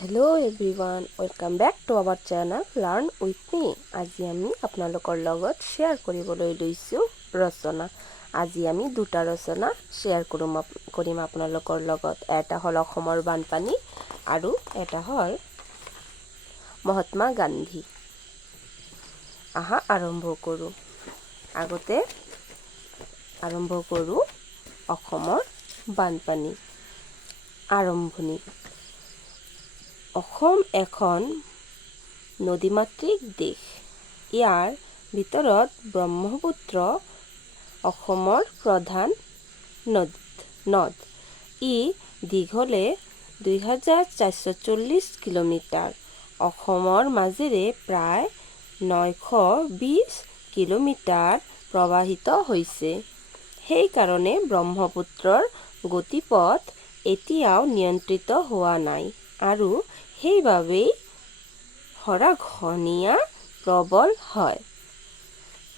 Hello' everyone, welcome back to our channel learn with me. আজি আমি আপোনালোকৰ লগত শ্বেয়াৰ কৰিবলৈ লৈছোঁ ৰচনা। আজি আমি দুটা ৰচনা শ্বেয়াৰ কৰিম আপোনালোকৰ লগত। এটা হ'ল অসমৰ বানপানী আৰু এটা হ'ল মহাত্মা গান্ধী। আহা আৰম্ভ কৰোঁ। আগতে আৰম্ভ কৰোঁ অসমৰ বানপানী। আৰম্ভণি। অসম এখন নদীমাতৃক দেশ। ইয়াৰ ভিতৰত ব্ৰহ্মপুত্ৰ অসমৰ প্ৰধান নদ। ই দীঘলে 2440 কিলোমিটাৰ। অসমৰ মাজেৰে প্ৰায় 920 কিলোমিটাৰ প্ৰবাহিত হৈছে। সেইকাৰণে ব্ৰহ্মপুত্ৰৰ গতিপথ এতিয়াও নিয়ন্ত্ৰিত হোৱা নাই আৰু সেইবাবেই গৰাখহনীয়া প্ৰবল হয়।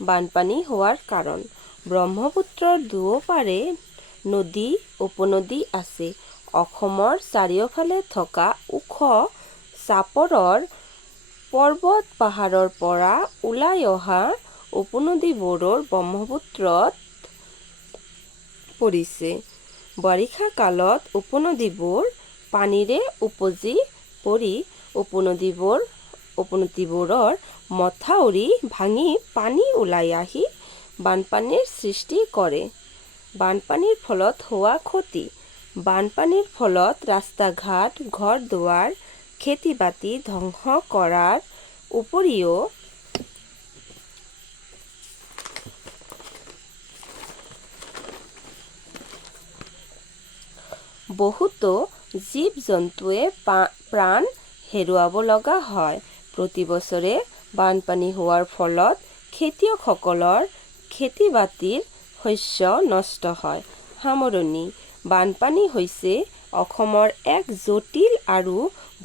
বানপানী হোৱাৰ কাৰণ। ব্ৰহ্মপুত্ৰৰ দুয়োপাৰে নদী উপনদী আছে। অসমৰ চাৰিওফালে থকা ওখ চাপৰৰ পৰ্বত পাহাৰৰ পৰা ওলাই অহা উপনদীবোৰ ব্ৰহ্মপুত্ৰত পৰিছে। বাৰিষা কালত উপনদীবোৰ পানীৰে উপচি পৰি উপনদীবোৰৰ মথাউৰি ভাঙি পানী ওলাই আহি বানপানীৰ সৃষ্টি কৰে। বানপানীৰ ফলত হোৱা ক্ষতি। বানপানীৰ ফলত ৰাস্তা-ঘাট, ঘৰ-দুৱাৰ, খেতি-বাতি ধ্বংস কৰাৰ উপৰিও বহুতো জীৱ-জন্তুৱে প্ৰাণ হেৰুৱাব লগা হয়। প্ৰতি বছৰে বানপানী হোৱাৰ ফলত খেতিয়কসকলৰ খেতি-বাতিৰ শস্য নষ্ট হয়। সামৰণি। বানপানী হৈছে অসমৰ এক জটিল আৰু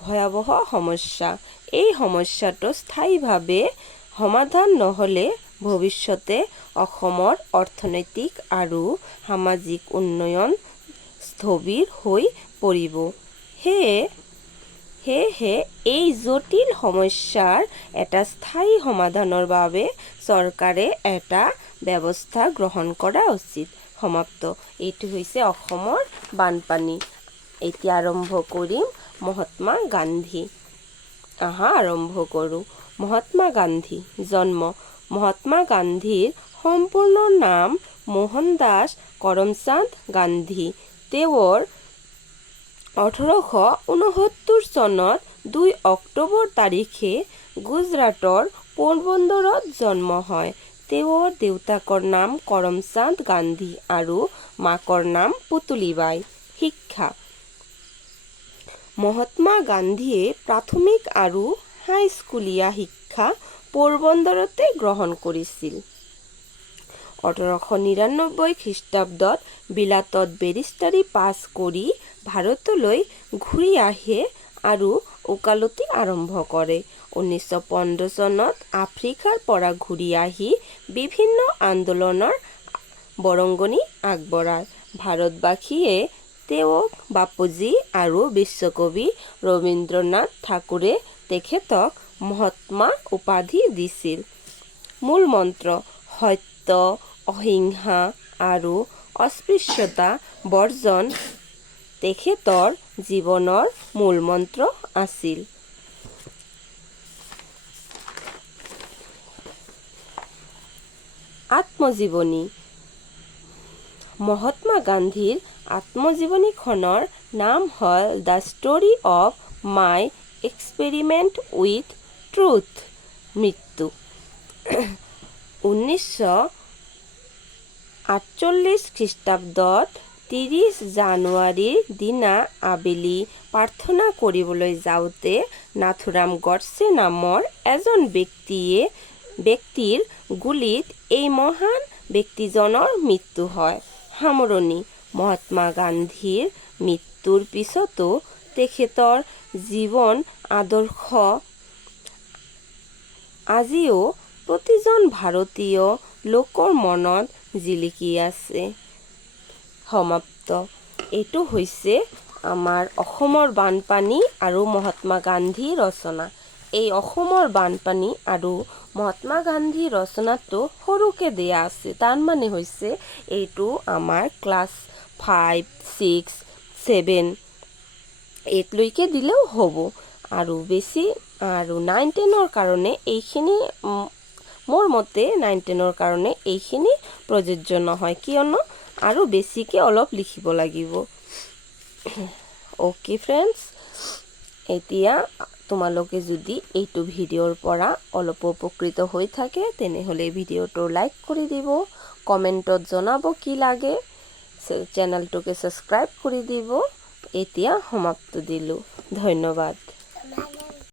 ভয়াৱহ সমস্যা। এই সমস্যাটো স্থায়ীভাৱে সমাধান নহ'লে ভৱিষ্যতে অসমৰ অৰ্থনৈতিক আৰু সামাজিক উন্নয়ন স্থবিৰ হৈ পৰিব। সেয়েহে এই জটিল সমস্যাৰ এটা স্থায়ী সমাধানৰ বাবে চৰকাৰে এটা ব্যৱস্থা গ্ৰহণ কৰা উচিত। সমাপ্ত। এইটো হৈছে অসমৰ বানপানী। এতিয়া আৰম্ভ কৰিম মহাত্মা গান্ধী। আহা আৰম্ভ কৰোঁ। মহাত্মা গান্ধী। জন্ম। মহাত্মা গান্ধীৰ সম্পূৰ্ণ নাম মোহনদাস কৰমচান্দ গান্ধী। তেওঁৰ 1869 চনত 2 অক্টোবৰ তাৰিখে গুজৰাটৰ পোৰবন্দৰত জন্ম হয়। তেওঁৰ দেউতাকৰ নাম কৰমচান্দ গান্ধী আৰু মাকৰ নাম পুতলীবাই। শিক্ষা। মহাত্মা গান্ধীয়ে প্ৰাথমিক আৰু হাইস্কুলীয়া শিক্ষা পোৰবন্দৰতে গ্ৰহণ কৰিছিল। 1899 খ্ৰীষ্টাব্দত বিলাতত বেৰিষ্টাৰী পাছ কৰি ভাৰতলৈ ঘূৰি আহে আৰু ওকালতি আৰম্ভ কৰে। 1915 চনত আফ্ৰিকাৰ পৰা ঘূৰি আহি বিভিন্ন আন্দোলনৰ বৰঙণি আগবঢ়ায়। ভাৰতবাসীয়ে তেওঁক বাপুজী আৰু বিশ্বকবি ৰবীন্দ্ৰনাথ ঠাকুৰে তেখেতক মহাত্মা উপাধি দিছিল। মূল মন্ত্ৰ: সত্য, অহিংসা আৰু অস্পৃশ্যতা বৰ্জন তেখেতৰ জীৱনৰ মূলমন্ত্ৰ আছিল। আত্মজীৱনী। মহাত্মা গান্ধীৰ আত্মজীৱনীখনৰ নাম হ'ল the story of my experiment with truth. মৃত্যু। 1948 খ্ৰীষ্টাব্দত 30 জানুৱাৰীৰ দিনা আবেলি প্ৰাৰ্থনা কৰিবলৈ যাওঁতে নাথুৰাম গডছে নামৰ এজন ব্যক্তিৰ গুলীত এই মহান ব্যক্তিজনৰ মৃত্যু হয়। সামৰণি। মহাত্মা গান্ধীৰ মৃত্যুৰ পিছতো তেখেতৰ জীৱন আদৰ্শ আজিও প্ৰতিজন ভাৰতীয় লোকৰ মনত জিলিকি আছে। সমাপ্ত। এইটো হৈছে আমাৰ অসমৰ বানপানী আৰু মহাত্মা গান্ধী ৰচনা। এই অসমৰ বানপানী আৰু মহাত্মা গান্ধী ৰচনাটো সৰুকৈ দিয়া আছে। তাৰ মানে হৈছে এইটো আমাৰ ক্লাছ 5, 6, 7, 8 লৈকে দিলেও হ'ব আৰু বেছি আৰু 9, 10ৰ কাৰণে এইখিনি মোৰ মতে 9, 10ৰ কাৰণে এইখিনি প্ৰযোজ্য নহয়, কিয়নো আৰু বেছিকৈ অলপ লিখিব লাগিব। অ'কে ফ্ৰেণ্ডছ, এতিয়া তোমালোকে যদি এইটো ভিডিঅ'ৰ পৰা অলপ উপকৃত হৈ থাকে তেনেহ'লে ভিডিঅ'টো লাইক কৰি দিব, কমেণ্টত জনাব কি লাগে, চেনেলটোকে ছাবস্ক্ৰাইব কৰি দিব। এতিয়া সমাপ্ত দিলোঁ, ধন্যবাদ।